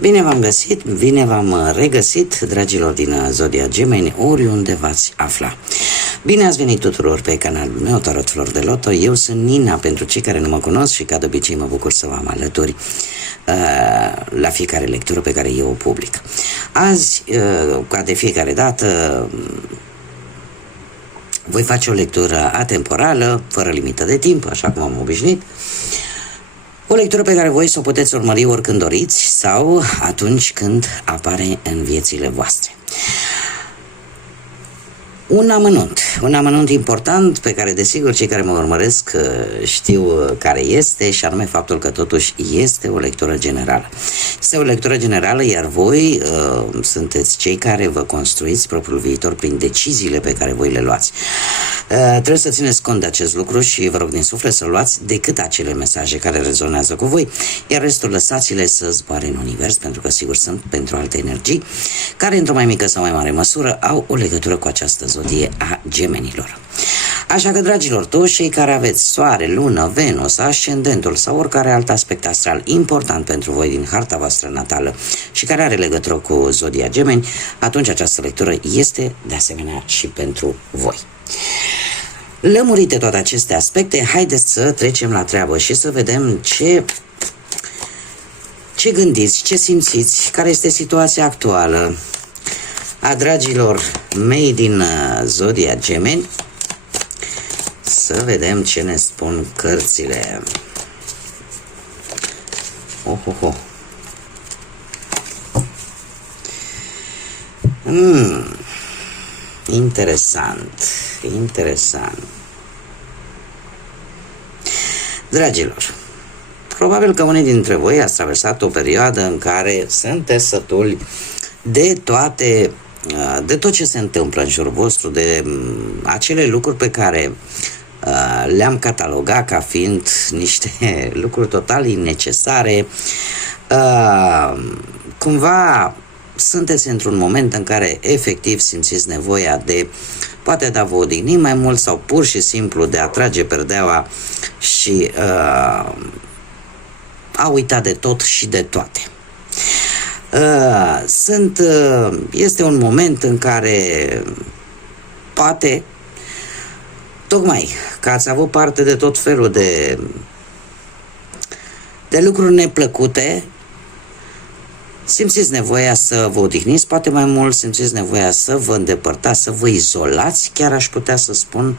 Bine v-am găsit, bine v-am regăsit, dragilor din Zodia Gemeni, oriunde v-ați afla. Bine ați venit tuturor pe canalul meu, Tarot Flor de Loto. Eu sunt Nina, pentru cei care nu mă cunosc, și ca de obicei mă bucur să vă am alături la fiecare lectură pe care eu o public. Azi, ca de fiecare dată, voi face o lectură atemporală, fără limită de timp, așa cum am obișnuit. O lectură pe care voi să o puteți urmări oricând doriți sau atunci când apare în viețile voastre. Un amănunt important pe care desigur cei care mă urmăresc știu care este, și anume faptul că totuși este o lectură generală. Este o lectură generală, iar voi sunteți cei care vă construiți propriul viitor prin deciziile pe care voi le luați. Trebuie să țineți cont de acest lucru și vă rog din suflet să luați decât acele mesaje care rezonează cu voi, iar restul lăsați-le să zboare în univers, pentru că sigur sunt pentru alte energii care într-o mai mică sau mai mare măsură au o legătură cu această zodie a gemenilor. Așa că, dragilor, toți cei care aveți soare, lună, Venus, ascendentul sau oricare alt aspect astral important pentru voi din harta voastră natală și care are legătură cu zodia gemeni, atunci această lectură este de asemenea și pentru voi. Lămurite toate aceste aspecte, haideți să trecem la treabă și să vedem ce gândiți, ce simțiți, care este situația actuală a dragilor mei din zodia gemeni. Să vedem ce ne spun cărțile. Interesant. Dragilor, probabil că unii dintre voi ați traversat o perioadă în care sunteți sătuli de tot ce se întâmplă în jurul vostru, de acele lucruri pe care le-am catalogat ca fiind niște lucruri total innecesare. Cumva sunteți într-un moment în care efectiv simțiți nevoia de poate de a vă odihni mai mult sau pur și simplu de a trage perdeaua și a uita de tot și de toate. Este un moment în care poate tocmai că ați avut parte de tot felul de lucruri neplăcute, simțiți nevoia să vă odihniți poate mai mult, simțiți nevoia să vă îndepărtați, să vă izolați, chiar aș putea să spun,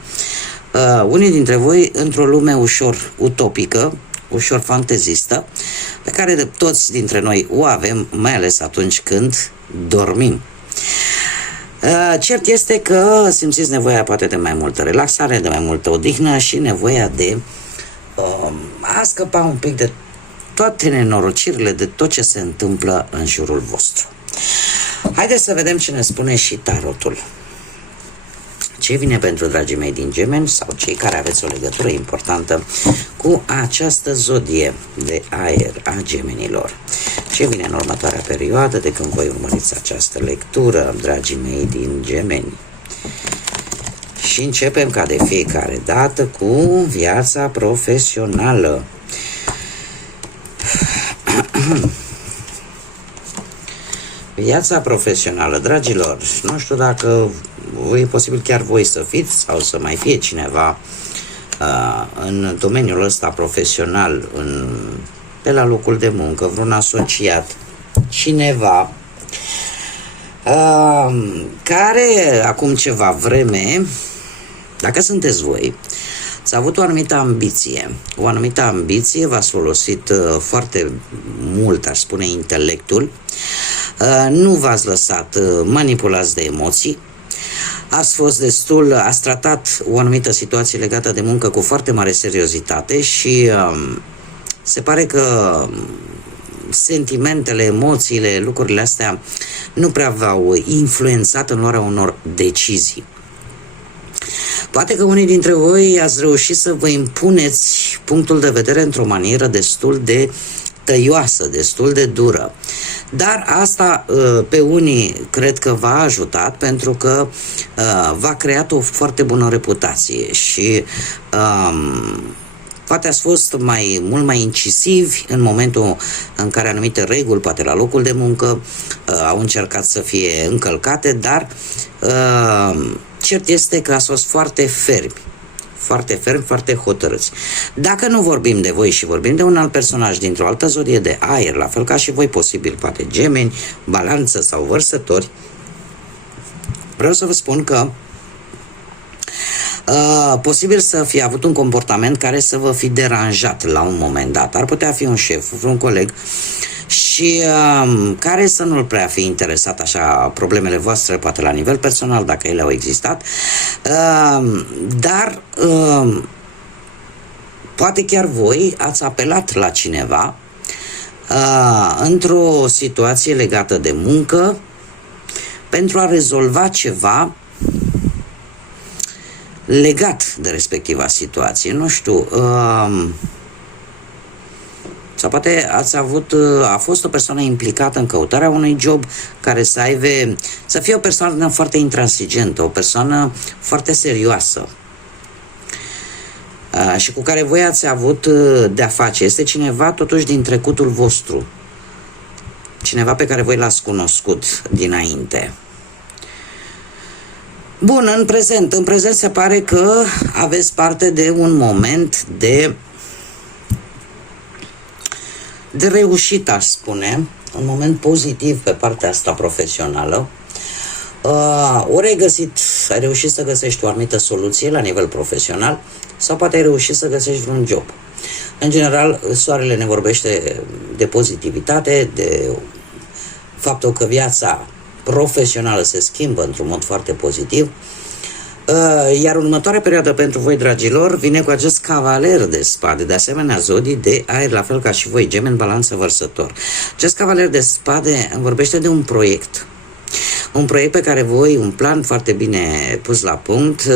unii dintre voi într-o lume ușor utopică, ușor fantezistă, pe care toți dintre noi o avem, mai ales atunci când dormim. Cert este că simțiți nevoia poate de mai multă relaxare, de mai multă odihnă și nevoia de a scăpa un pic de toate nenorocirile, de tot ce se întâmplă în jurul vostru. Haideți să vedem ce ne spune și tarotul. Ce vine pentru dragii mei din gemeni sau cei care aveți o legătură importantă cu această zodie de aer a gemenilor? Ce vine în următoarea perioadă de când voi urmăriți această lectură, dragii mei din gemeni? Și începem ca de fiecare dată cu viața profesională. Viața profesională, dragilor, nu știu dacă e posibil chiar voi să fiți sau să mai fie cineva în domeniul ăsta profesional, pe la locul de muncă, vreun asociat, cineva care acum ceva vreme, dacă sunteți voi, ați avut o anumită ambiție, v-ați folosit foarte mult, aș spune, intelectul, nu v-ați lăsat manipulați de emoții, ați tratat o anumită situație legată de muncă cu foarte mare seriozitate și se pare că sentimentele, emoțiile, lucrurile astea nu prea v-au influențat în luarea unor decizii. Poate că unii dintre voi ați reușit să vă impuneți punctul de vedere într-o manieră destul de tăioasă, destul de dură. Dar asta pe unii cred că v-a ajutat, pentru că v-a creat o foarte bună reputație și Poate ați fost mult mai incisivi în momentul în care anumite reguli, poate la locul de muncă, au încercat să fie încălcate, dar cert este că ați fost foarte fermi. Foarte fermi, foarte hotărâți. Dacă nu vorbim de voi și vorbim de un alt personaj dintr-o altă zodie de aer, la fel ca și voi, posibil, poate Gemeni, Balanță sau Vărsători, vreau să vă spun că posibil să fi avut un comportament care să vă fi deranjat la un moment dat. Ar putea fi un șef, un coleg și care să nu-l prea fi interesat așa problemele voastre, poate la nivel personal, dacă ele au existat, dar poate chiar voi ați apelat la cineva într-o situație legată de muncă pentru a rezolva ceva legat de respectiva situație. Nu știu, sau poate a fost o persoană implicată în căutarea unui job care să fie o persoană foarte intransigentă, o persoană foarte serioasă și cu care voi ați avut de-a face. Este cineva totuși din trecutul vostru, cineva pe care voi l-ați cunoscut dinainte. Bun, în prezent se pare că aveți parte de un moment de reușită, aș spune, un moment pozitiv pe partea asta profesională. Ori ai reușit să găsești o anumită soluție la nivel profesional sau poate ai reușit să găsești vreun job. În general, soarele ne vorbește de pozitivitate, de faptul că viața profesională se schimbă într-un mod foarte pozitiv. Iar următoarea perioadă pentru voi, dragilor, vine cu acest cavaler de spade, de asemenea zodii de aer, la fel ca și voi, Gemeni, Balanță, Vărsător. Acest cavaler de spade vorbește de un proiect. Un proiect pe care voi, un plan foarte bine pus la punct,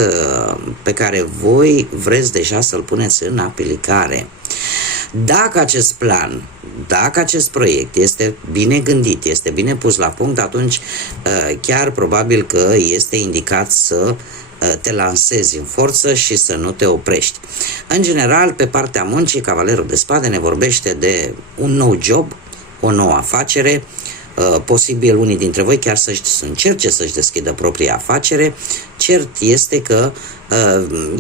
pe care voi vreți deja să-l puneți în aplicare. Dacă acest plan, dacă acest proiect este bine gândit, este bine pus la punct, atunci chiar probabil că este indicat să te lansezi în forță și să nu te oprești. În general, pe partea muncii, cavalerul de spade ne vorbește de un nou job, o nouă afacere, posibil unii dintre voi chiar să încerce să-și deschidă propria afacere. Cert este că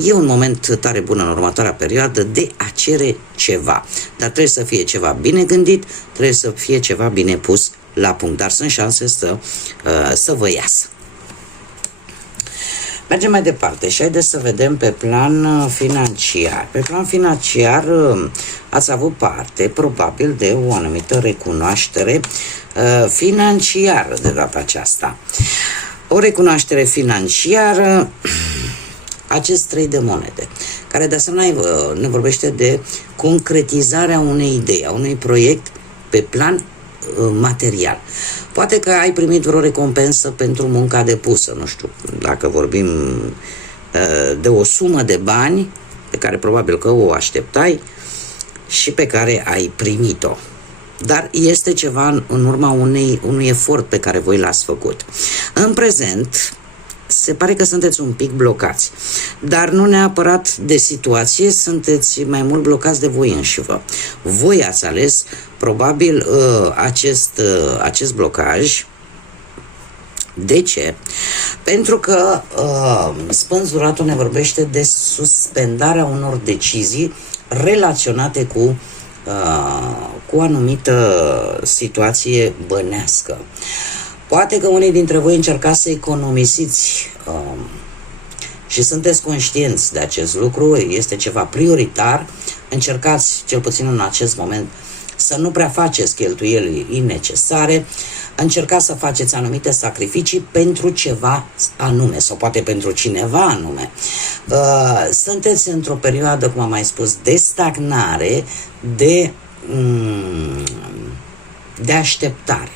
e un moment tare bun în următoarea perioadă de a cere ceva, dar trebuie să fie ceva bine gândit, trebuie să fie ceva bine pus la punct, dar sunt șanse să vă iasă. Mergem mai departe și haideți să vedem pe plan financiar. Pe plan financiar ați avut parte probabil de o anumită recunoaștere financiară de data aceasta. O recunoaștere financiară, acest 3 de monede, care de asemenea ne vorbește de concretizarea unei idei, a unui proiect pe plan material. Poate că ai primit vreo recompensă pentru munca depusă, nu știu, dacă vorbim de o sumă de bani pe care probabil că o așteptai și pe care ai primit-o. Dar este ceva în urma unui efort pe care voi l-ați făcut. În prezent, se pare că sunteți un pic blocați, dar nu neapărat de situație, sunteți mai mult blocați de voi înșivă. Voi ați ales probabil acest blocaj. De ce? Pentru că spânzuratul ne vorbește de suspendarea unor decizii relaționate cu o anumită situație bănească. Poate că unii dintre voi încercați să economisiți și sunteți conștienți de acest lucru, este ceva prioritar, încercați, cel puțin în acest moment, să nu prea faceți cheltuieli innecesare, încercați să faceți anumite sacrificii pentru ceva anume sau poate pentru cineva anume. Sunteți într-o perioadă, cum am mai spus, de stagnare, de așteptare,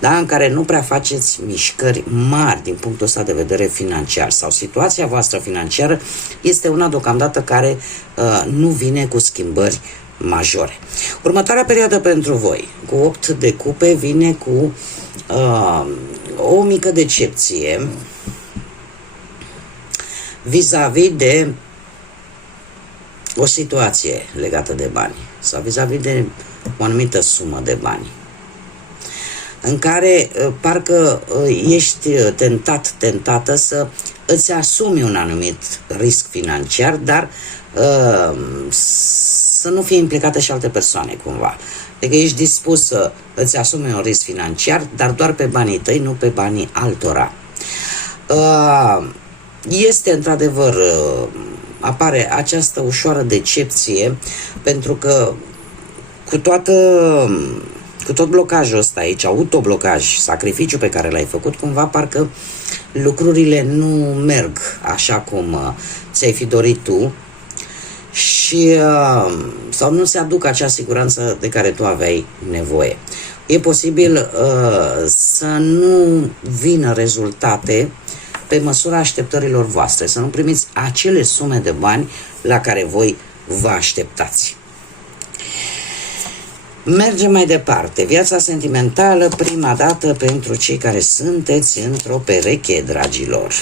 da? În care nu prea faceți mișcări mari din punctul ăsta de vedere financiar sau situația voastră financiară este una deocamdată care nu vine cu schimbări majore. Următoarea perioadă pentru voi, cu 8 de cupe, vine cu o mică decepție vis-a-vis de o situație legată de bani sau vis-a-vis de o anumită sumă de bani în care parcă ești tentată să îți asumi un anumit risc financiar, dar să nu fie implicate și alte persoane cumva. Adică ești dispus să îți asumi un risc financiar, dar doar pe banii tăi, nu pe banii altora. Este într-adevăr, apare această ușoară decepție, pentru că cu tot blocajul ăsta aici, autoblocaj, sacrificiu pe care l-ai făcut, cumva parcă lucrurile nu merg așa cum ți-ai fi dorit tu și sau nu se aduc acea siguranță de care tu aveai nevoie. E posibil să nu vină rezultate pe măsura așteptărilor voastre, să nu primiți acele sume de bani la care voi vă așteptați. Mergem mai departe. Viața sentimentală, prima dată pentru cei care sunteți într-o pereche, dragilor.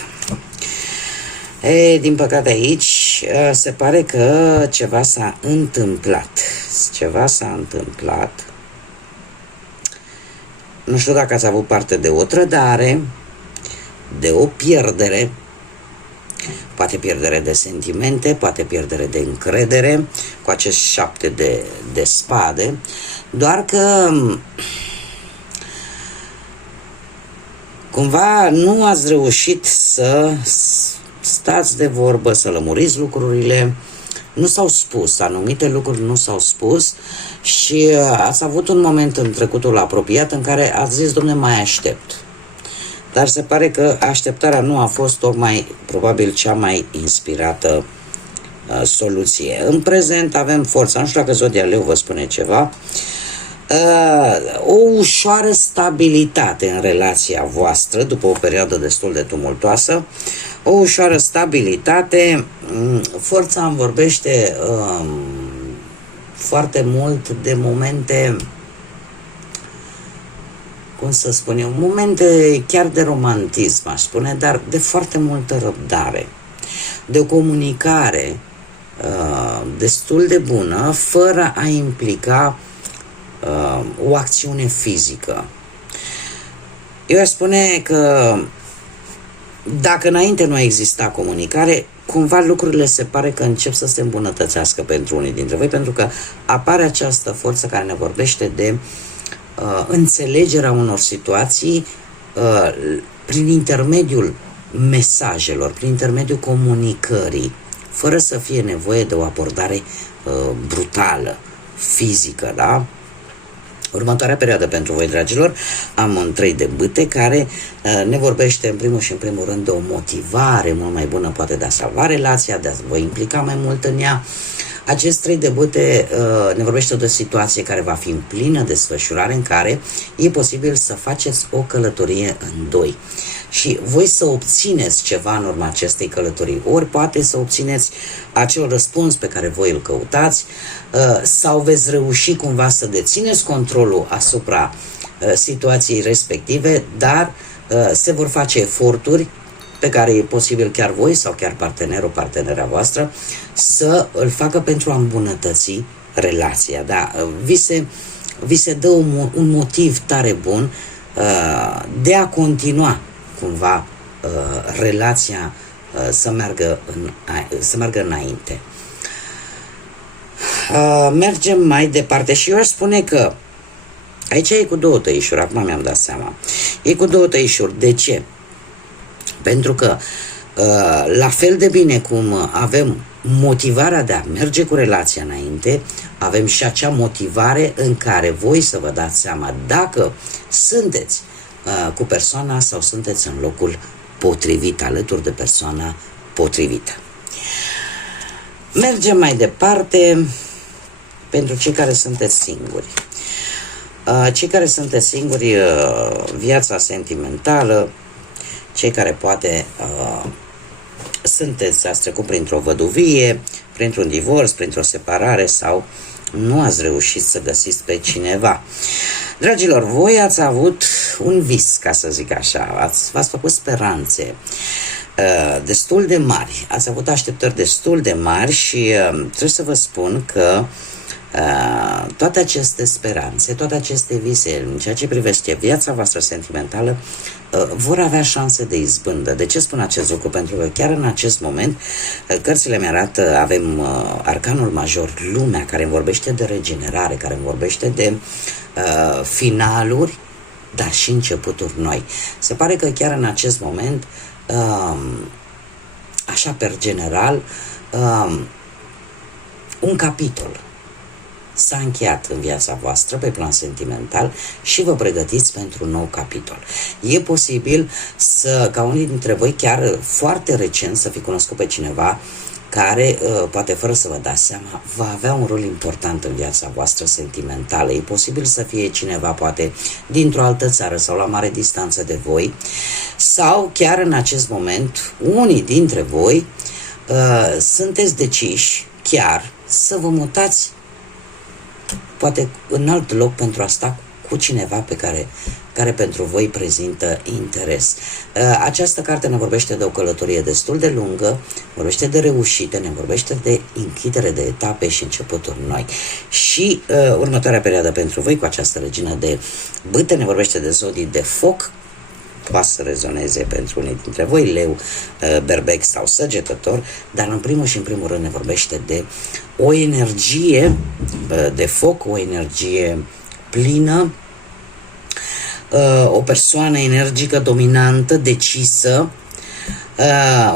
Din păcate aici se pare că ceva s-a întâmplat. Ceva s-a întâmplat. Nu știu dacă ați avut parte de o trădare, de o pierdere, poate pierdere de sentimente, poate pierdere de încredere, cu acest 7 de spade, doar că cumva nu ați reușit să stați de vorbă, să lămuriți lucrurile, nu s-au spus, anumite lucruri nu s-au spus și ați avut un moment în trecutul apropiat în care ați zis, dom'le, mai aștept. Dar se pare că așteptarea nu a fost tocmai, probabil, cea mai inspirată soluție. În prezent avem forța, nu știu dacă Zodia Leu vă spune ceva, o ușoară stabilitate în relația voastră, după o perioadă destul de tumultoasă, o ușoară stabilitate. Forța îmi vorbește foarte mult de momente, cum să spun eu, momente chiar de romantism, aș spune, dar de foarte multă răbdare, de o comunicare destul de bună, fără a implica o acțiune fizică. Eu aș spune că dacă înainte nu exista comunicare, cumva lucrurile se pare că încep să se îmbunătățească pentru unii dintre voi, pentru că apare această forță care ne vorbește de înțelegerea unor situații prin intermediul mesajelor, prin intermediul comunicării, fără să fie nevoie de o abordare brutală, fizică, da? Următoarea perioadă pentru voi, dragilor, am un 3 de bâte care ne vorbește în primul și în primul rând de o motivare mult mai bună, poate de a salva relația, de a vă implica mai mult în ea. Acest 3 de bâte ne vorbește de o situație care va fi în plină desfășurare, în care e posibil să faceți o călătorie în doi și voi să obțineți ceva în urma acestei călătorii, ori poate să obțineți acel răspuns pe care voi îl căutați, sau veți reuși cumva să dețineți controlul asupra situației respective, dar se vor face eforturi pe care e posibil chiar voi sau chiar partenerul, partenera voastră, să îl facă pentru a îmbunătăți relația. Da? Vi se dă un motiv tare bun de a continua cumva relația să meargă înainte. Mergem mai departe și eu aș spune că aici e cu 2 tăișuri, acum mi-am dat seama. E cu 2 tăișuri. De ce? Pentru că la fel de bine cum avem motivarea de a merge cu relația înainte, avem și acea motivare în care voi să vă dați seama dacă sunteți cu persoana sau sunteți în locul potrivit, alături de persoana potrivită. Mergem mai departe pentru cei care sunteți singuri. Cei care sunteți singuri, viața sentimentală, cei care poate ați trecut printr-o văduvie, printr-un divorț, printr-o separare sau nu ați reușit să găsiți pe cineva. Dragilor, voi ați avut un vis, ca să zic așa, v-ați făcut speranțe, destul de mari. Ați avut așteptări destul de mari și trebuie să vă spun că toate aceste speranțe, toate aceste vise în ceea ce privește viața voastră sentimentală vor avea șanse de izbândă. De ce spun acest lucru? Pentru că chiar în acest moment cărțile mi arată, avem arcanul major, lumea, care îmi vorbește de regenerare, care îmi vorbește de finaluri, dar și începuturi noi. Se pare că chiar în acest moment, așa per general, un capitol s-a încheiat în viața voastră pe plan sentimental și vă pregătiți pentru un nou capitol. E posibil ca unii dintre voi chiar foarte recent să fi cunoscut pe cineva care, poate fără să vă dați seama, va avea un rol important în viața voastră sentimentală. E posibil să fie cineva poate dintr-o altă țară sau la mare distanță de voi, sau chiar în acest moment unii dintre voi sunteți deciși chiar să vă mutați poate în alt loc pentru a sta cu cineva care pentru voi prezintă interes. Această carte ne vorbește de o călătorie destul de lungă, vorbește de reușite, ne vorbește de închidere de etape și începuturi noi. Și următoarea perioadă pentru voi cu această regină de bâte ne vorbește de zodii de foc, poate să rezoneze pentru unii dintre voi, leu, berbec sau săgetător, dar în primul și în primul rând ne vorbește de o energie de foc, o energie plină, o persoană energică, dominantă, decisă,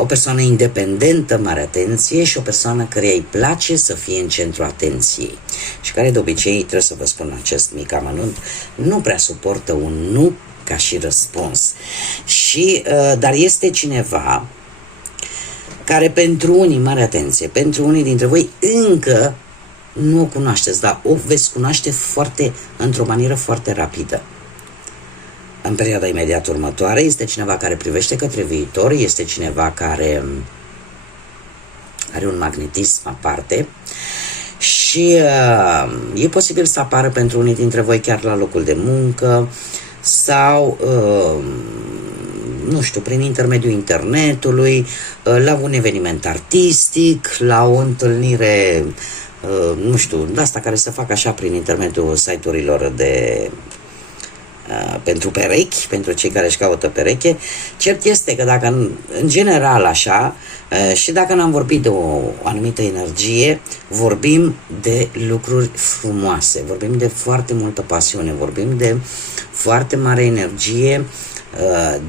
o persoană independentă, mare atenție, și o persoană care îi place să fie în centrul atenției și care de obicei, trebuie să vă spun acest mic amănunt, nu prea suportă un nu ca și răspuns. Dar este cineva care pentru unii, mare atenție, pentru unii dintre voi încă nu o cunoașteți, dar o veți cunoaște într-o manieră foarte rapidă. În perioada imediat următoare este cineva care privește către viitor, este cineva care are un magnetism aparte și e posibil să apară pentru unii dintre voi chiar la locul de muncă sau, nu știu, prin intermediul internetului, la un eveniment artistic, la o întâlnire, nu știu, de asta care se fac așa prin intermediul site-urilor pentru perechi, pentru cei care își caută pereche. Cert este că dacă în general așa, și dacă n-am vorbit de o anumită energie, vorbim de lucruri frumoase, vorbim de foarte multă pasiune, vorbim de foarte mare energie,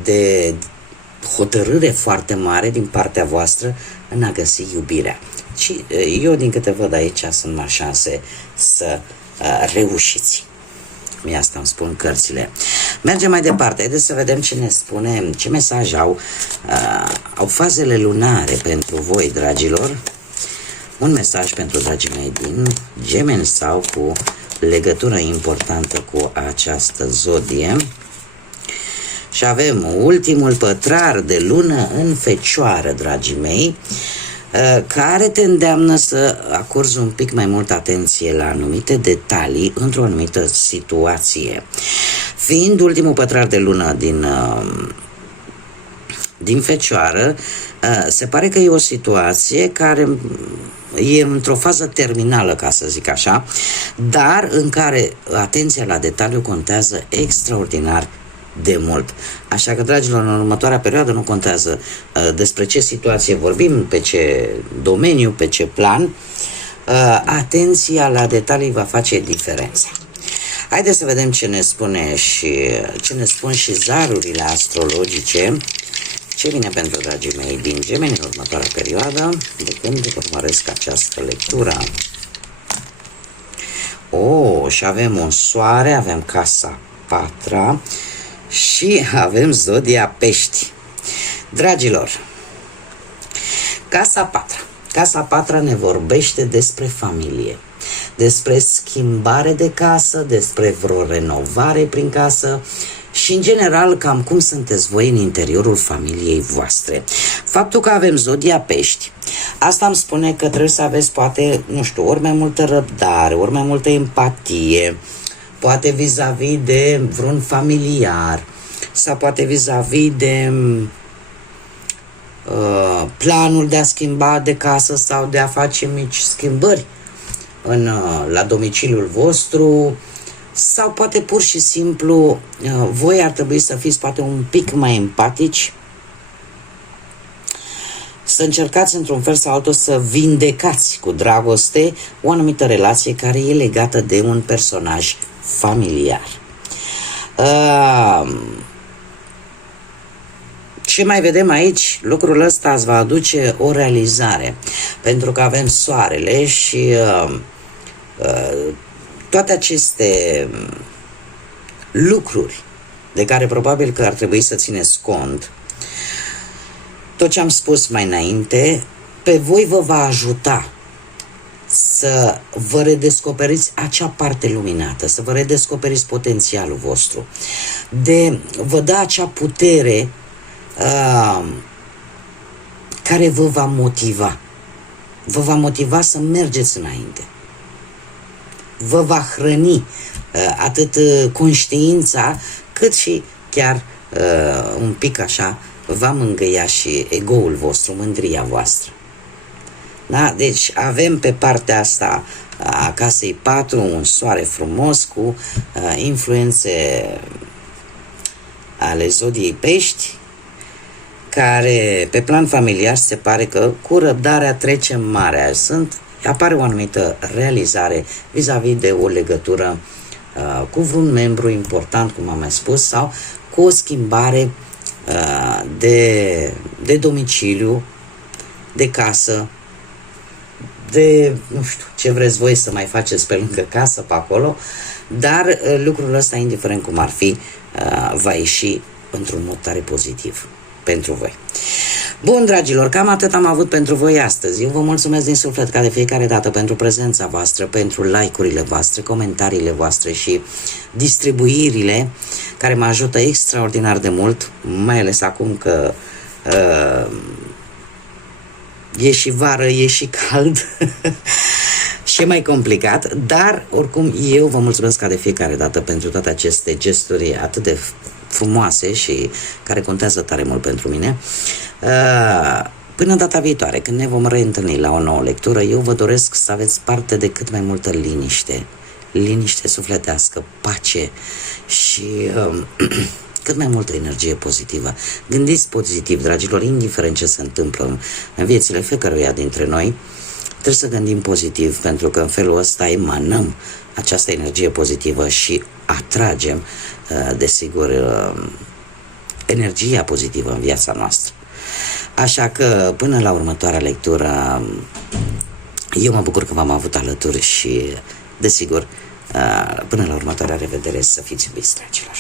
de hotărâre foarte mare din partea voastră în a găsi iubirea. Și eu, din câte văd aici, sunt mari șanse să reușiți. Mie asta îmi spun cărțile. Mergem mai departe. Haideți să vedem ce ne spune, ce mesaj au fazele lunare pentru voi, dragilor. Un mesaj pentru dragii mei din Gemeni sau cu legătură importantă cu această zodie. Și avem ultimul pătrar de lună în Fecioară, dragii mei, care te îndeamnă să acorzi un pic mai multă atenție la anumite detalii într-o anumită situație. Fiind ultimul pătrar de lună din Fecioară, se pare că e o situație care e într-o fază terminală, ca să zic așa, dar în care atenția la detaliu contează extraordinar de mult. Așa că, dragilor, în următoarea perioadă nu contează despre ce situație vorbim, pe ce domeniu, pe ce plan, atenția la detalii va face diferența. Haideți să vedem ce ne spun și zarurile astrologice, ce vine pentru dragii mei din Gemeni în următoarea perioadă, de când urmăresc această lectură. Și avem un soare, avem casa patra și avem zodia Pești. Dragilor, Casa patra ne vorbește despre familie, despre schimbare de casă, despre vreo renovare prin casă și, în general, cam cum sunteți voi în interiorul familiei voastre. Faptul că avem zodia Pești, asta îmi spune că trebuie să aveți, poate, nu știu, ori mai multă răbdare, ori mai multă empatie, poate vis-a-vis de vreun familiar, sau poate vis-a-vis de planul de a schimba de casă sau de a face mici schimbări la domiciliul vostru, sau poate pur și simplu voi ar trebui să fiți poate un pic mai empatici, să încercați într-un fel sau altul să vindecați cu dragoste o anumită relație care e legată de un personaj familiar. Ce mai vedem aici? Lucrul ăsta îți va aduce o realizare, pentru că avem soarele și toate aceste lucruri de care probabil că ar trebui să țineți cont, tot ce am spus mai înainte, pe voi vă va ajuta să vă redescoperiți acea parte luminată, să vă redescoperiți potențialul vostru, de vă da acea putere care vă va motiva. Vă va motiva să mergeți înainte. Vă va hrăni atât conștiința, cât și chiar un pic așa va mângâia și ego-ul vostru, mândria voastră. Da? Deci avem pe partea asta a casei 4 un soare frumos cu influențe ale zodiei Pești, care pe plan familiar se pare că cu răbdarea trecem marea. Apare o anumită realizare vis-a-vis de o legătură cu vreun membru important, cum am mai spus, sau cu o schimbare de domiciliu, de casă, de nu știu ce vreți voi să mai faceți pe lângă casă pe acolo, dar lucrul ăsta, indiferent cum ar fi, va ieși într-un mod tare pozitiv pentru voi. Bun, dragilor, cam atât am avut pentru voi astăzi. Eu vă mulțumesc din suflet ca de fiecare dată pentru prezența voastră, pentru like-urile voastre, comentariile voastre și distribuirile care mă ajută extraordinar de mult, mai ales acum că e și vară, e și cald și e mai complicat, dar oricum eu vă mulțumesc ca de fiecare dată pentru toate aceste gesturi atât de frumoase și care contează tare mult pentru mine. Până data viitoare, când ne vom reîntâlni la o nouă lectură, eu vă doresc să aveți parte de cât mai multă liniște sufletească, pace și cât mai multă energie pozitivă. Gândiți pozitiv, dragilor, indiferent ce se întâmplă în viețile fiecăruia dintre noi, trebuie să gândim pozitiv, pentru că în felul ăsta emanăm această energie pozitivă și atragem, desigur, energia pozitivă în viața noastră. Așa că, până la următoarea lectură, eu mă bucur că v-am avut alături și, desigur, până la următoarea revedere, să fiți iubiți, dragilor.